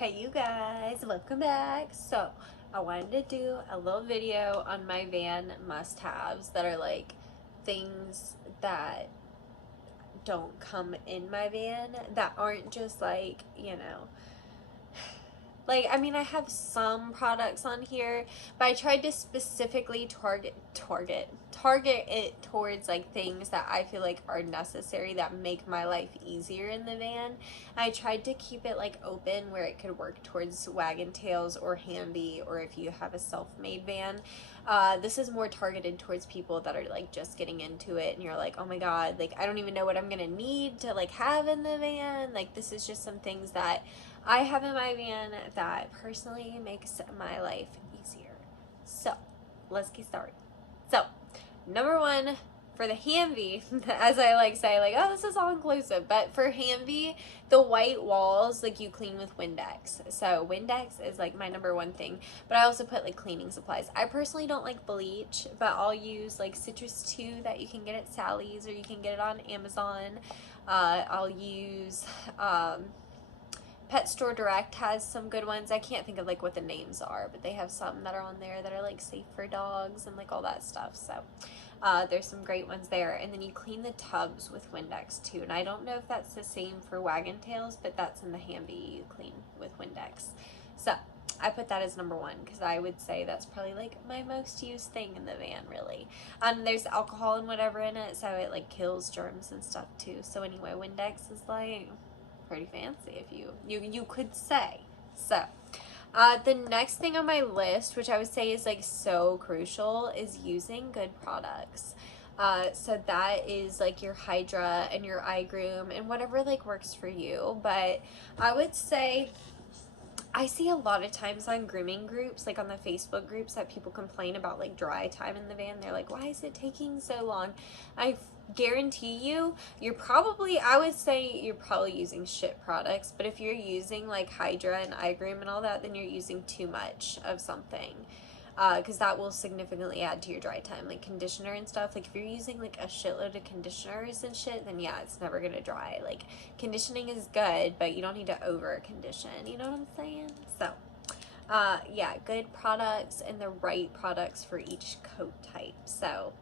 Hey you guys, welcome back. So I wanted to do a little video on my van must-haves that are like things that don't come in my van, that aren't just like, like, I mean, I have some products on here, but I tried to specifically target it towards like things that I feel like are necessary that make my life easier in the van. I tried to keep it like open where it could work towards wagon tails or Hamby, or if you have a self-made van. This is more targeted towards people that are like just getting into it and you're like, oh my god, like I don't even know what I'm gonna need to like have in the van. Like, this is just some things that I have in my van that personally makes my life easier. So let's get started. So number one, for the Hamby, as I like say, like, oh, this is all inclusive, but for Hamby, the white walls, like, you clean with Windex. So Windex is like my number one thing, but I also put like cleaning supplies. I personally don't like bleach, but I'll use like Citrus 2 that you can get at Sally's, or you can get it on Amazon. I'll use Pet Store Direct has some good ones. I can't think of like what the names are, but they have some that are on there that are like safe for dogs and like all that stuff. So there's some great ones there. And then you clean the tubs with Windex too. And I don't know if that's the same for wagon tails, but that's in the Hamby, you clean with Windex. So I put that as number one because I would say that's probably like my most used thing in the van, really. There's alcohol and whatever in it, so it like kills germs and stuff too. So anyway, Windex is like pretty fancy, if you could say. So the next thing on my list, which I would say is like so crucial, is using good products. So that is like your Hydra and your iGroom and whatever like works for you. But I would say I see a lot of times on grooming groups, like on the Facebook groups, that people complain about like dry time in the van. They're like, why is it taking so long? I guarantee you, I would say you're probably using shit products, but if you're using like Hydra and iGroom and all that, then you're using too much of something. Because that will significantly add to your dry time, like conditioner and stuff. Like if you're using like a shitload of conditioners and shit, then yeah, it's never gonna dry. Like, conditioning is good, but you don't need to over condition, you know what I'm saying? So yeah, good products and the right products for each coat type. So,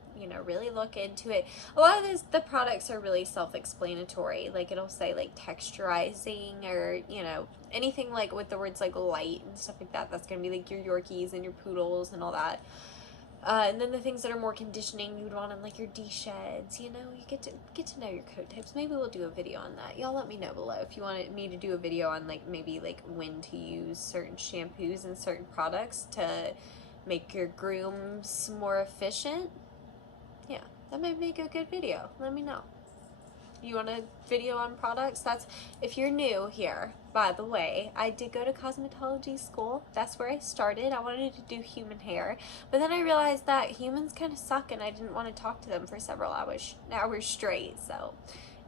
really look into it. A lot of the products are really self-explanatory. Like, it'll say like texturizing, or anything like with the words like light and stuff like that. That's gonna be like your Yorkies and your poodles and all that. And then the things that are more conditioning, you would want on like your D-sheds. You get to know your coat types. Maybe we'll do a video on that. Y'all let me know below if you wanted me to do a video on like maybe like when to use certain shampoos and certain products to make your grooms more efficient. Yeah, that might make a good video. Let me know. You want a video on products? That's, if you're new here, by the way, I did go to cosmetology school. That's where I started. I wanted to do human hair, but then I realized that humans kind of suck and I didn't want to talk to them for several hours straight. So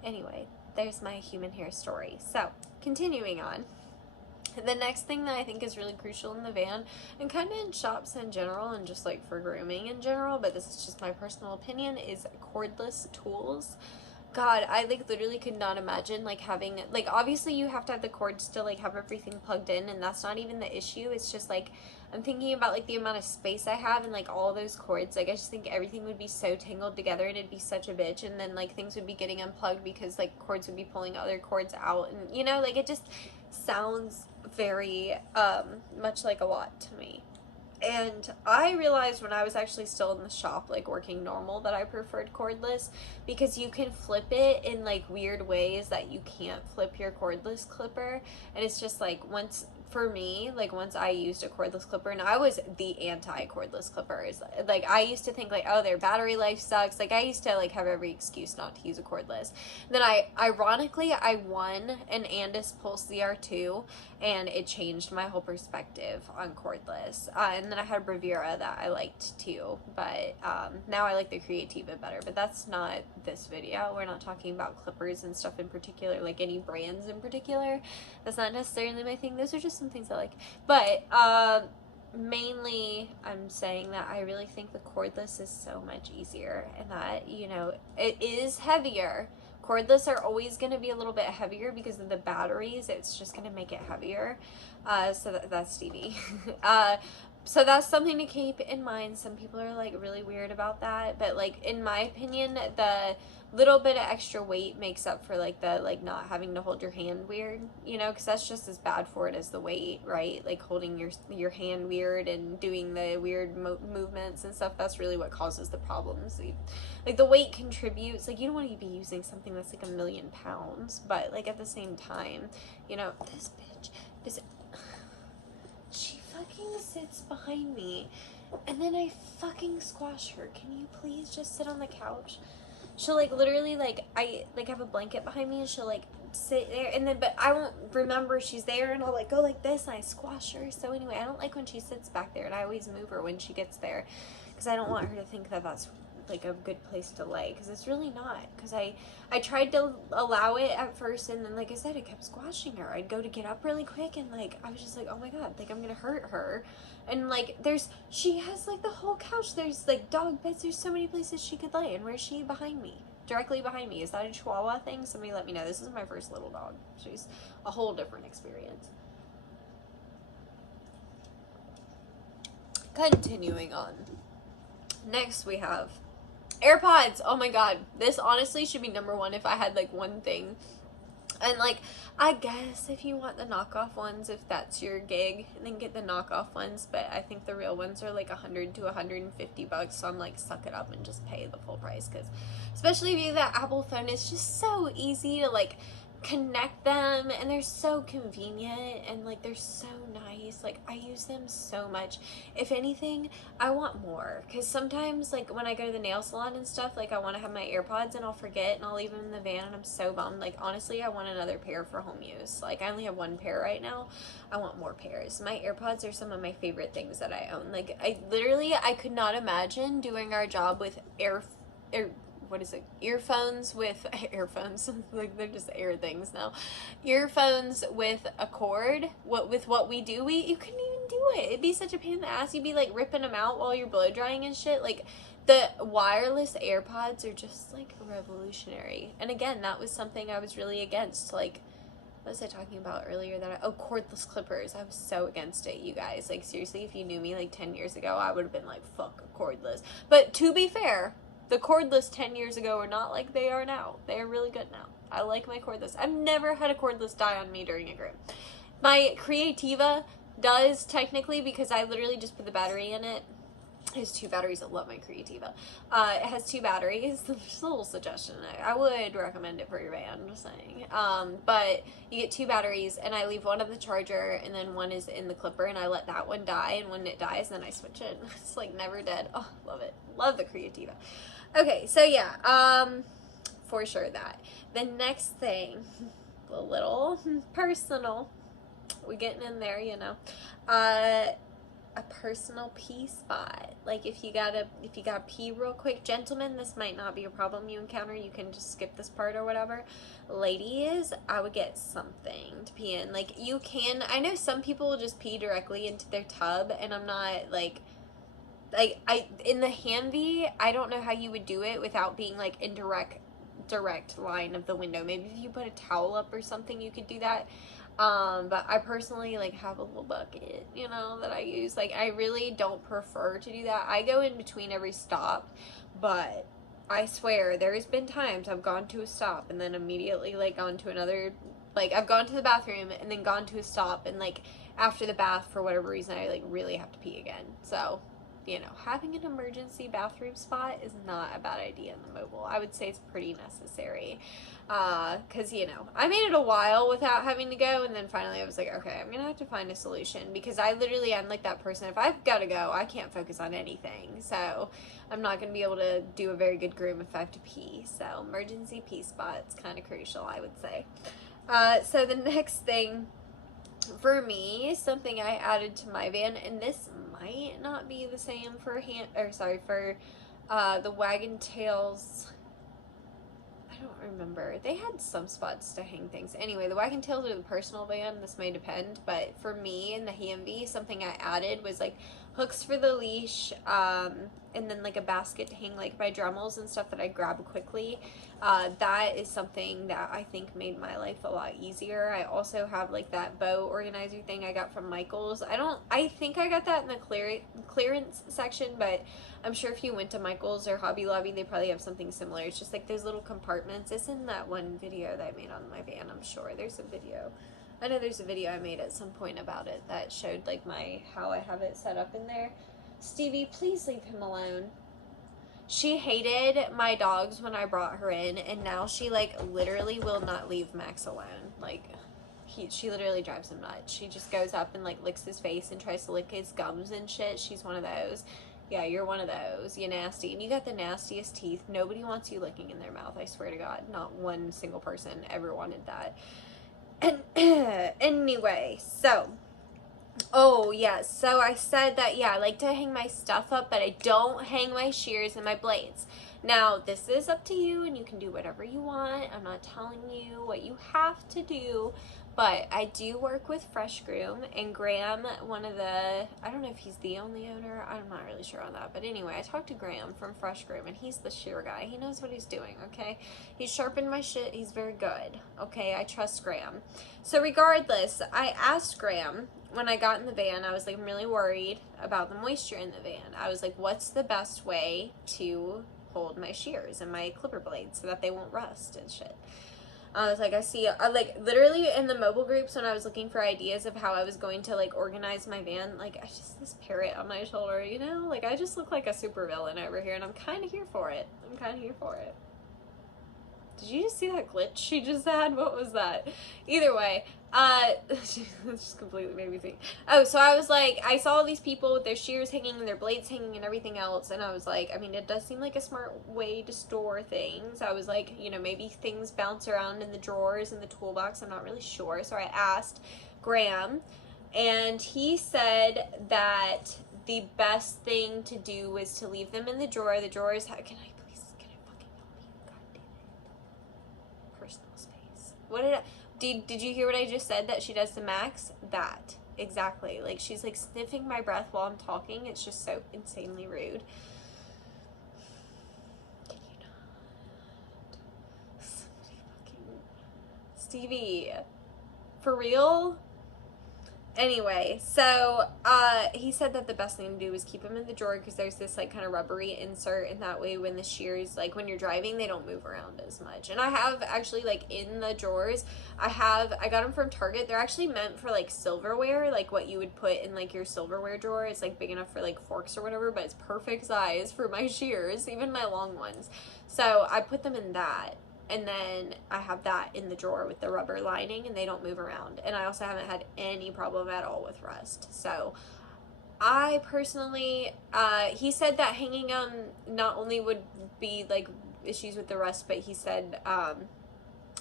anyway, there's my human hair story. So continuing on, the next thing that I think is really crucial in the van, and kind of in shops in general, and just like for grooming in general, but this is just my personal opinion, is cordless tools. God, I like literally could not imagine like having, like, obviously you have to have the cords to like have everything plugged in, and that's not even the issue. It's just like I'm thinking about like the amount of space I have and like all those cords. Like, I just think everything would be so tangled together and it'd be such a bitch, and then like things would be getting unplugged because like cords would be pulling other cords out, and like it just sounds very much like a lot to me. And I realized when I was actually still in the shop, like working normal, that I preferred cordless, because you can flip it in like weird ways that you can't flip your cordless clipper. And it's just like, once I used a cordless clipper, and I was the anti-cordless clippers. Like, I used to think like, oh, their battery life sucks. Like, I used to like have every excuse not to use a cordless. Then ironically, I won an Andis Pulse ZR2, and it changed my whole perspective on cordless. And then I had a Bravura that I liked too, but now I like the Creativa better. But that's not this video. We're not talking about clippers and stuff in particular, like any brands in particular. That's not necessarily my thing. Those are just some things I like. But mainly I'm saying that I really think the cordless is so much easier, and that it is heavier. cordless are always going to be a little bit heavier because of the batteries. It's just going to make it heavier. So that's Stevie. So that's something to keep in mind. Some people are like really weird about that, but like in my opinion, the little bit of extra weight makes up for like the like not having to hold your hand weird, you know, because that's just as bad for it as the weight, right? Like holding your hand weird and doing the weird movements and stuff. That's really what causes the problems. Like the weight contributes. Like you don't want to be using something that's like 1,000,000 pounds, but like at the same time, you know, this bitch is. She fucking sits behind me and then I fucking squash her. Can you please just sit on the couch? She'll like literally like I like have a blanket behind me and she'll like sit there and then but I won't remember she's there and I'll like go like this and I squash her. So anyway, I don't like when she sits back there and I always move her when she gets there because I don't want her to think that that's like a good place to lay because it's really not. Because I tried to allow it at first and then like I said, I kept squashing her. I'd go to get up really quick and like I was just like, oh my god, like I'm gonna hurt her. And like she has like the whole couch, there's like dog beds, there's so many places she could lay. And where's she? Behind me, directly behind me. Is that a Chihuahua thing? Somebody let me know. This is my first little dog. She's a whole different experience. Continuing on, next we have AirPods. Oh my god, this honestly should be number one if I had like one thing. And like I guess if you want the knockoff ones, if that's your gig, then get the knockoff ones, but I think the real ones are like $100 to $150, so I'm like suck it up and just pay the full price. Because especially if you have that Apple phone, it's just so easy to like connect them and they're so convenient and like they're so nice. Like I use them so much. If anything, I want more because sometimes like when I go to the nail salon and stuff, like I want to have my AirPods and I'll forget and I'll leave them in the van and I'm so bummed. Like honestly, I want another pair for home use. Like I only have one pair right now. I want more pairs. My AirPods are some of my favorite things that I own. Like I could not imagine doing our job with earphones with earphones like they're just air things now, earphones with a cord. What we do, you couldn't even do it. It'd be such a pain in the ass. You'd be like ripping them out while you're blow drying and shit. Like the wireless AirPods are just like revolutionary. And again, that was something I was really against. Like what was I talking about earlier cordless clippers. I was so against it, you guys. Like seriously, if you knew me like 10 years ago, I would have been like fuck cordless. But to be fair, the cordless 10 years ago are not like they are now. They are really good now. I like my cordless. I've never had a cordless die on me during a groom. My Creativa does technically because I literally just put the battery in it. It has 2 batteries. I love my Creativa. It has 2 batteries. Just a little suggestion. I would recommend it for your van, just saying. But you get 2 batteries, and I leave one of the charger, and then one is in the clipper, and I let that one die, and when it dies, then I switch it. It's like never dead. Oh, love it. Love the Creativa. Okay, so yeah, for sure that. The next thing, a little personal. We're getting in there, you know. A personal pee spot. Like if you gotta pee real quick, gentlemen, this might not be a problem you encounter. You can just skip this part or whatever. Ladies, I would get something to pee in. Like you can, I know some people will just pee directly into their tub, and I'm not like in the Hanvy, I don't know how you would do it without being like in direct line of the window. Maybe if you put a towel up or something, you could do that. But I personally like have a little bucket, you know, that I use. Like I really don't prefer to do that. I go in between every stop, but I swear there's been times I've gone to a stop and then immediately like gone to another, like I've gone to the bathroom and then gone to a stop, and like after the bath for whatever reason I like really have to pee again. So you know, having an emergency bathroom spot is not a bad idea in the mobile. I would say it's pretty necessary. Because, you know, I made it a while without having to go, and then finally I was like, okay, I'm going to have to find a solution, because I literally am like that person. If I've got to go, I can't focus on anything. So I'm not going to be able to do a very good groom if I have to pee. So emergency pee spot's kind of crucial, I would say. So the next thing for me, something I added to my van, and this might not be the same for the Wagon Tails. I don't remember. They had some spots to hang things. Anyway, the wagon tails are the personal van. This may depend, but for me in the Humvee, something I added was like hooks for the leash, and then like a basket to hang like my Dremels and stuff that I grab quickly. That is something that I think made my life a lot easier. I also have like that bow organizer thing I got from Michael's. I think I got that in the clearance section, but I'm sure if you went to Michael's or Hobby Lobby, they probably have something similar. It's just like those little compartments. It's in that one video that I made on my van, I'm sure. There's a video. I know there's a video I made at some point about it that showed like how I have it set up in there. Stevie, please leave him alone. She hated my dogs when I brought her in, and now she like literally will not leave Max alone. Like she literally drives him nuts. She just goes up and like licks his face and tries to lick his gums and shit. She's one of those. Yeah, you're one of those. You nasty. And you got the nastiest teeth. Nobody wants you licking in their mouth, I swear to God. Not one single person ever wanted that. And anyway, so oh yeah, so I said that I like to hang my stuff up, but I don't hang my shears and my blades. Now this is up to you, and you can do whatever you want. I'm not telling you what you have to do, but I do work with Fresh Groom, and Graham, I don't know if he's the only owner, I'm not really sure on that, but anyway, I talked to Graham from Fresh Groom, and he's the shear guy. He knows what he's doing, okay? He's sharpened my shit. He's very good, okay? I trust Graham. So regardless, I asked Graham when I got in the van, I was like, I'm really worried about the moisture in the van. I was like, what's the best way to hold my shears and my clipper blades so that they won't rust and shit? I was like, like literally in the mobile groups when I was looking for ideas of how I was going to like organize my van, like this parrot on my shoulder, you know, like I just look like a super villain over here, and I'm kind of here for it. Did you just see that glitch she just had? What was that? Either way, it just completely made me think. Oh, so I was like, I saw all these people with their shears hanging and their blades hanging and everything else, and I was like, I mean, it does seem like a smart way to store things. I was like, you know, maybe things bounce around in the drawers in the toolbox. I'm not really sure. So I asked Graham, and he said that the best thing to do was to leave them in the drawer. The drawers, can I fucking help you? God damn it. Personal space. What did you hear what I just said that she does to Max? That. Exactly. Like, she's like sniffing my breath while I'm talking. It's just so insanely rude. Can you not? Somebody fucking... Stevie. For real? Anyway, so he said that the best thing to do was keep them in the drawer because there's this like kind of rubbery insert, and that way when the shears, like when you're driving, they don't move around as much. And I have actually like in the drawers, I got them from Target. They're actually meant for like silverware, like what you would put in like your silverware drawer. It's like big enough for like forks or whatever, but it's perfect size for my shears, even my long ones. So I put them in that. And then I have that in the drawer with the rubber lining, and they don't move around. And I also haven't had any problem at all with rust. So I personally, he said that hanging them not only would be like issues with the rust, but he said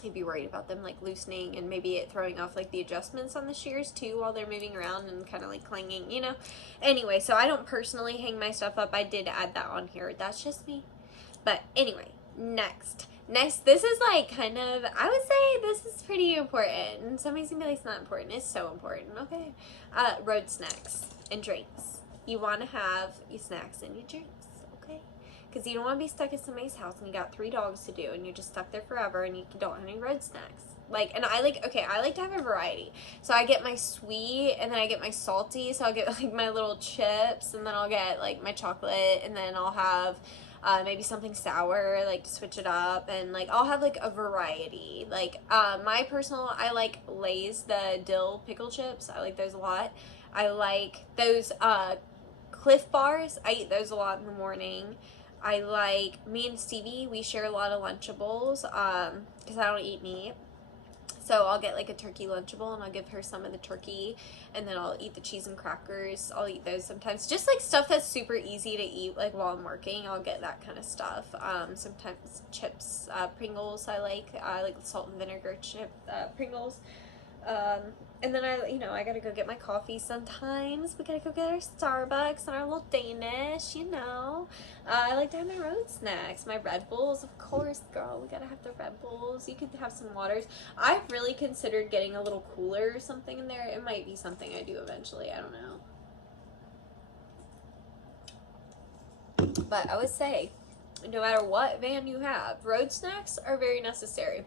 he'd be worried about them like loosening and maybe it throwing off like the adjustments on the shears too while they're moving around and kind of like clanging, you know. Anyway, so I don't personally hang my stuff up. I did add that on here. That's just me. But anyway, next, this is like kind of, I would say this is pretty important. And somebody's gonna be like, it's not important. It's so important, okay? Road snacks and drinks. You want to have your snacks and your drinks, okay? Because you don't want to be stuck at somebody's house and you got 3 dogs to do and you're just stuck there forever and you don't have any road snacks. Like, and I like to have a variety. So I get my sweet and then I get my salty. So I'll get like my little chips, and then I'll get like my chocolate, and then I'll have maybe something sour, like to switch it up, and like I'll have like a variety. Like I like Lay's, the dill pickle chips. I like those a lot. I like those Cliff Bars. I eat those a lot in the morning. I like, me and Stevie, we share a lot of Lunchables because I don't eat meat. So I'll get like a turkey Lunchable and I'll give her some of the turkey, and then I'll eat the cheese and crackers. I'll eat those sometimes. Just like stuff that's super easy to eat like while I'm working. I'll get that kind of stuff. Sometimes chips, Pringles I like salt and vinegar chip Pringles. And then I gotta go get my coffee sometimes. We gotta go get our Starbucks and our little Danish, I like to have my road snacks, my Red Bulls, of course, girl. We gotta have the Red Bulls. You could have some waters. I've really considered getting a little cooler or something in there. It might be something I do eventually. I don't know. But I would say, no matter what van you have, road snacks are very necessary.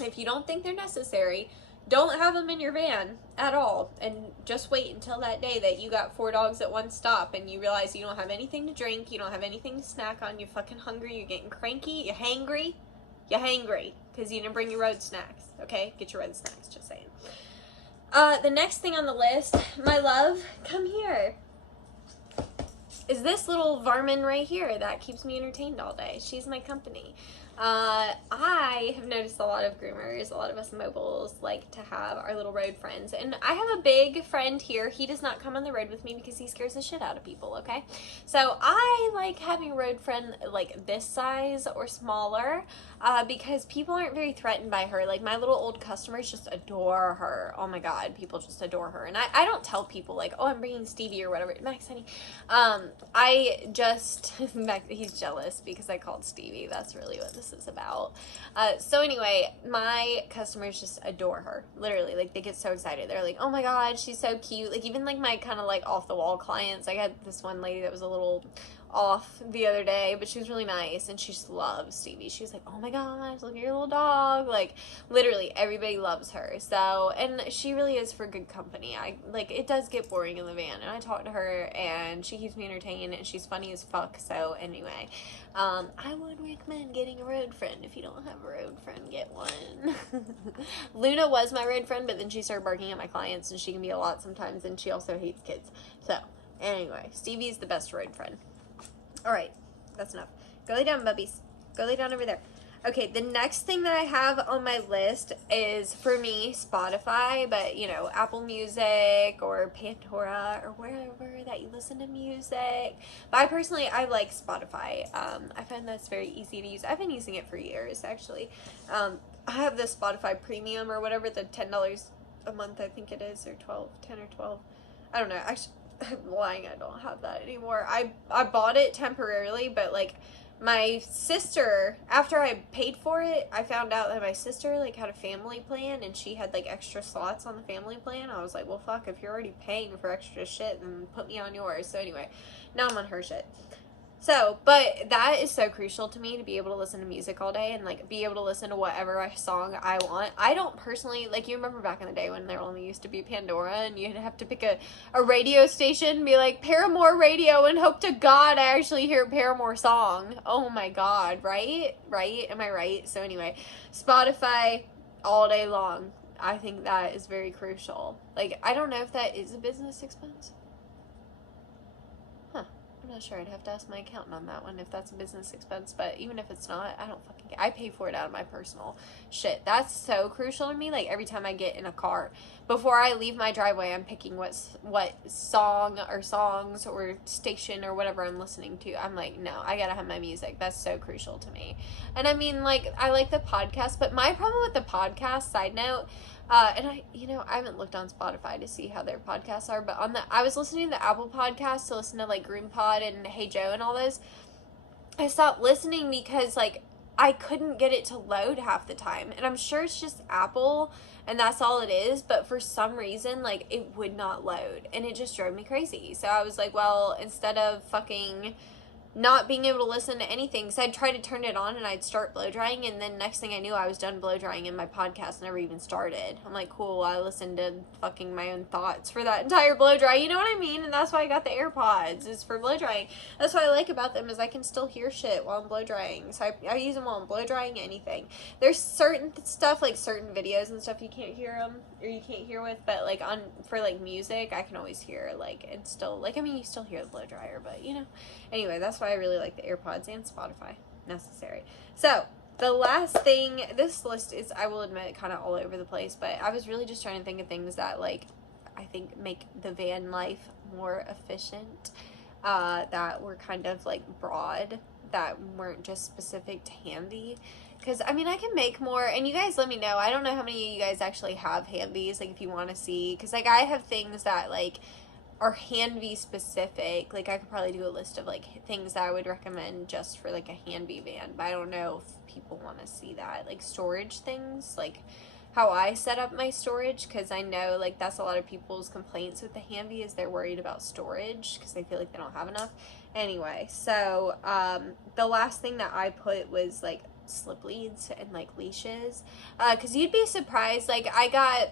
If you don't think they're necessary, don't have them in your van at all, and just wait until that day that you got 4 dogs at one stop and you realize you don't have anything to drink, you don't have anything to snack on, you're fucking hungry, you're getting cranky, you're hangry, because you didn't bring your road snacks. Okay, get your road snacks, just saying. The next thing on the list, my love, come here, is this little varmint right here that keeps me entertained all day. She's my company. I have noticed a lot of groomers, a lot of us mobiles like to have our little road friends. And I have a big friend here. He does not come on the road with me because he scares the shit out of people, okay? So I like having a road friend like this size or smaller because people aren't very threatened by her. Like my little old customers just adore her. Oh my God, people just adore her. And I don't tell people like, oh, I'm bringing Stevie or whatever. Max, honey. I just, he's jealous because I called Stevie. That's really what this is about. So anyway, my customers just adore her. Literally, like they get so excited. They're like, oh my God, she's so cute. Like even like my kind of like off the wall clients. I had this one lady that was a little off the other day, but she was really nice and she just loves Stevie. She was like, oh my gosh, look at your little dog. Like literally everybody loves her. So, and she really is for good company. It does get boring in the van, and I talk to her and she keeps me entertained and she's funny as fuck. So anyway, I would recommend getting a road friend. If you don't have a road friend, get one. Luna was my road friend, but then she started barking at my clients and she can be a lot sometimes, and she also hates kids. So anyway, Stevie's the best road friend. Alright, that's enough. Go lay down, bubbies. Go lay down over there. Okay, the next thing that I have on my list is, for me, Spotify, but, Apple Music or Pandora or wherever that you listen to music. But I like Spotify. I find that's very easy to use. I've been using it for years, actually. I have the Spotify Premium or whatever, the $10 a month, I think it is, or 10 or 12. I don't know. Actually, I'm lying, I don't have that anymore. I bought it temporarily, but like my sister, after I paid for it, I found out that my sister like had a family plan and she had like extra slots on the family plan. I was like, well fuck, if you're already paying for extra shit, then put me on yours. So anyway, now I'm on her shit. So, but that is so crucial to me, to be able to listen to music all day and like be able to listen to whatever song I want. I don't personally, like, you remember back in the day when there only used to be Pandora and you'd have to pick a radio station and be like, Paramore radio, and hope to God I actually hear a Paramore song. Oh my God, right? Am I right? So anyway, Spotify all day long. I think that is very crucial. Like, I don't know if that is a business expense. I'm not sure. I'd have to ask my accountant on that one if that's a business expense, but even if it's not, I don't fucking care. I pay for it out of my personal shit. That's so crucial to me. Like every time I get in a car, before I leave my driveway, I'm picking what song or songs or station or whatever I'm listening to. I'm like, no, I gotta have my music. That's so crucial to me. And I mean, like, I like the podcast, but my problem with the podcast, side note, and I haven't looked on Spotify to see how their podcasts are, but I was listening to the Apple podcast to listen to like Groom Pod and Hey Joe and all those. I stopped listening because like I couldn't get it to load half the time, and I'm sure it's just Apple and that's all it is, but for some reason like it would not load and it just drove me crazy. So I was like, well, instead of fucking not being able to listen to anything, so I'd try to turn it on and I'd start blow drying, and then next thing I knew I was done blow drying and my podcast never even started. I'm like, cool, I listened to fucking my own thoughts for that entire blow dry, you know what I mean? And that's why I got the AirPods, is for blow drying. That's what I like about them, is I can still hear shit while I'm blow drying. So I use them while I'm blow drying anything. There's certain stuff, like certain videos and stuff, you can't hear them, or you can't hear with, but like for like music, I can always hear, like, it's still, like, I mean, you still hear the blow dryer, but anyway, that's why I really like the AirPods and Spotify. Necessary. So, the last thing, this list is, I will admit, kind of all over the place, but I was really just trying to think of things that, like, I think make the van life more efficient, that were kind of, like, broad, that weren't just specific to Hanby. Because, I mean, I can make more, and you guys let me know. I don't know how many of you guys actually have Hanbys, like, if you want to see. Because, like, I have things that, like, are Hanby specific. Like, I could probably do a list of, like, things that I would recommend just for, like, a Hanby van. But I don't know if people want to see that. Like, storage things, like, how I set up my storage, because I know, like, that's a lot of people's complaints with the Hanby is they're worried about storage because they feel like they don't have enough. Anyway, so the last thing that I put was, like, slip leads and, like, leashes, because you'd be surprised. Like, I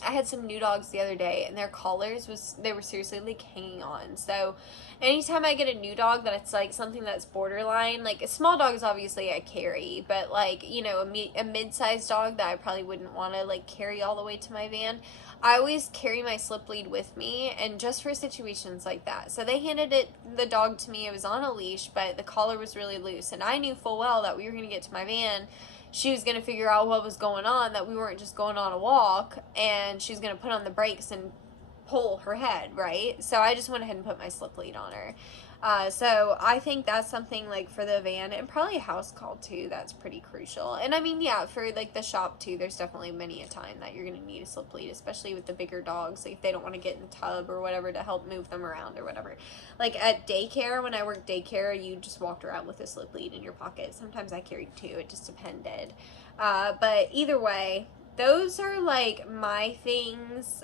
had some new dogs the other day, and their collars they were seriously, like, hanging on. So anytime I get a new dog that it's, like, something that's borderline, like, a small dogs obviously I carry, but, like, you know, a mid-sized dog that I probably wouldn't want to, like, carry all the way to my van, I always carry my slip lead with me, and just for situations like that. So they handed the dog to me. It was on a leash, but the collar was really loose, and I knew full well that we were going to get to my van. She was going to figure out what was going on, that we weren't just going on a walk, and she was going to put on the brakes and pull her head, right? So I just went ahead and put my slip lead on her. So I think that's something, like, for the van, and probably a house call too, that's pretty crucial. And I mean, yeah, for, like, the shop too, there's definitely many a time that you're going to need a slip lead, especially with the bigger dogs, like, if they don't want to get in the tub or whatever to help move them around or whatever. Like, at daycare, when I worked daycare, you just walked around with a slip lead in your pocket. Sometimes I carried two, it just depended. But either way, those are, like, my things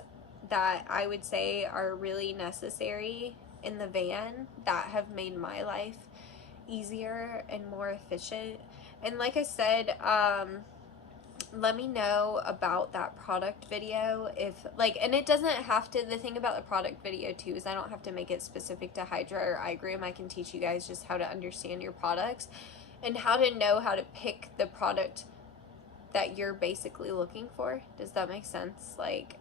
that I would say are really necessary in the van that have made my life easier and more efficient. And like I said, let me know about that product video, if, like, and it doesn't have to, the thing about the product video too is I don't have to make it specific to Hydra or iGroom. I can teach you guys just how to understand your products and how to know how to pick the product that you're basically looking for. Does that make sense? Like,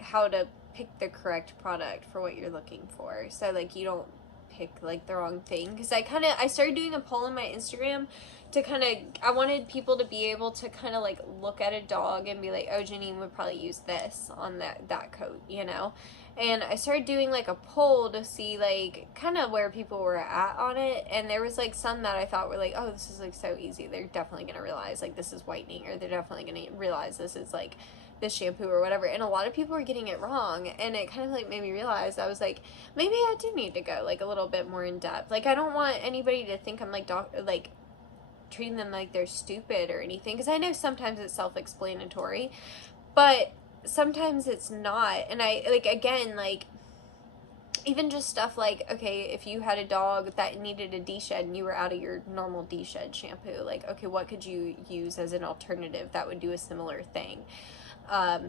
how to pick the correct product for what you're looking for, so, like, you don't pick, like, the wrong thing. Because I started doing a poll on my Instagram to kind of, I wanted people to be able to kind of, like, look at a dog and be like, oh, Janine would probably use this on that coat, you know. And I started doing, like, a poll to see, like, kind of where people were at on it, and there was, like, some that I thought were like, oh, this is, like, so easy, they're definitely gonna realize, like, this is whitening, or they're definitely gonna realize this is, like, this shampoo or whatever. And a lot of people were getting it wrong, and it kind of, like, made me realize, I was like, maybe I do need to go, like, a little bit more in depth. Like, I don't want anybody to think I'm, like, treating them like they're stupid or anything, because I know sometimes it's self-explanatory, but sometimes it's not. And I, like, again, like, even just stuff like, okay, if you had a dog that needed a D-shed and you were out of your normal D-shed shampoo, like, okay, what could you use as an alternative that would do a similar thing?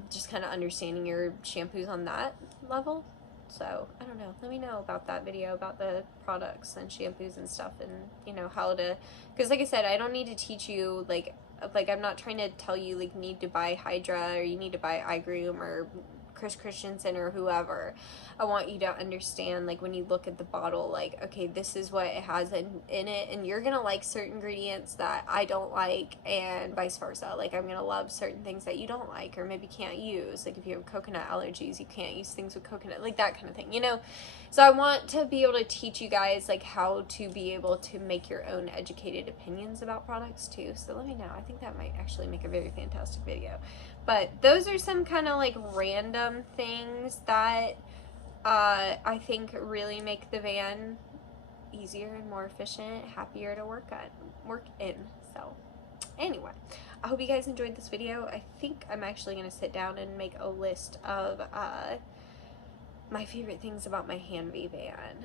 Just kind of understanding your shampoos on that level. So, I don't know. Let me know about that video, about the products and shampoos and stuff, and, you know, how to, because, like I said, I don't need to teach you, like, I'm not trying to tell you, like, you need to buy Hydra, or you need to buy iGroom, or Chris Christensen, or whoever. I want you to understand, like, when you look at the bottle, like, okay, this is what it has in it, and you're gonna like certain ingredients that I don't like, and vice versa. Like, I'm gonna love certain things that you don't like, or maybe can't use. Like, if you have coconut allergies, you can't use things with coconut, like, that kind of thing, you know? So I want to be able to teach you guys, like, how to be able to make your own educated opinions about products too. So let me know. I think that might actually make a very fantastic video. But those are some kind of, like, random things that I think really make the van easier and more efficient, happier to work in. So anyway, I hope you guys enjoyed this video. I think I'm actually going to sit down and make a list of my favorite things about my Hanby van,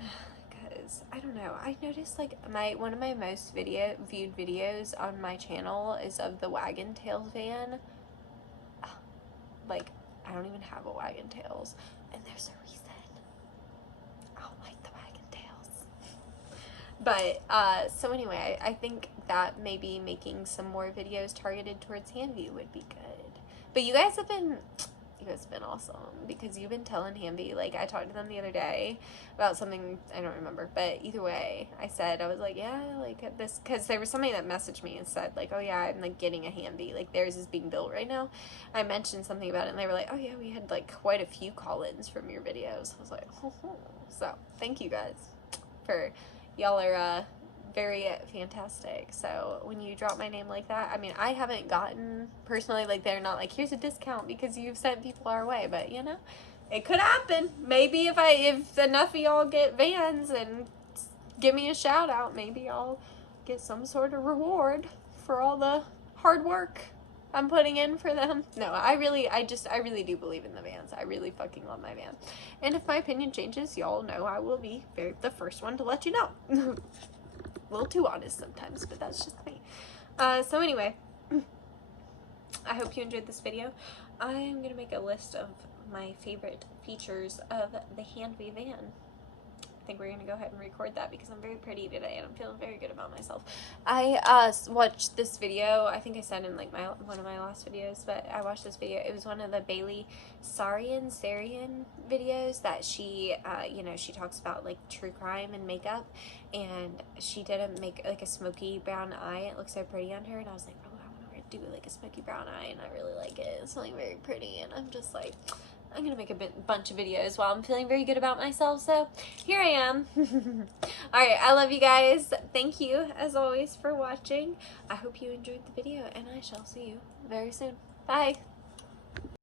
because I don't know, I noticed, like, one of my most viewed videos on my channel is of the Wagon Tails van. Like, I don't even have a Wagon Tails, and there's a reason. I don't like the Wagon Tails. But, so anyway, I think that maybe making some more videos targeted towards Hanby would be good. But you guys have been awesome, because you've been telling Hanby, like, I talked to them the other day about something, I don't remember, but either way, I was like, yeah, like, this, because there was somebody that messaged me and said, like, oh yeah, I'm, like, getting a Hanby, like, theirs is being built right now. I mentioned something about it, and they were like, oh yeah, we had, like, quite a few call-ins from your videos. I was like, oh. So thank you guys for, y'all are very fantastic. So when you drop my name like that, I mean, I haven't gotten personally, like, they're not like, here's a discount because you've sent people our way, but you know, it could happen. Maybe if enough of y'all get Vans and give me a shout out, maybe I'll get some sort of reward for all the hard work I'm putting in for them. No, I really do believe in the Vans. I really fucking love my van. And if my opinion changes, y'all know I will be the first one to let you know. A little too honest sometimes, but that's just me. So anyway, I hope you enjoyed this video. I am going to make a list of my favorite features of the Handby van. I think we're going to go ahead and record that because I'm very pretty today and I'm feeling very good about myself. I watched this video, I think I said in like one of my last videos, but I watched this video. It was one of the Bailey Sarian videos that she, you know, she talks about like true crime and makeup, and she did like a smoky brown eye. It looks so pretty on her, and I was like, oh, I want to do like a smoky brown eye, and I really like it. It's like very pretty, and I'm just like, I'm going to make a bunch of videos while I'm feeling very good about myself, so here I am. Alright, I love you guys. Thank you, as always, for watching. I hope you enjoyed the video, and I shall see you very soon. Bye!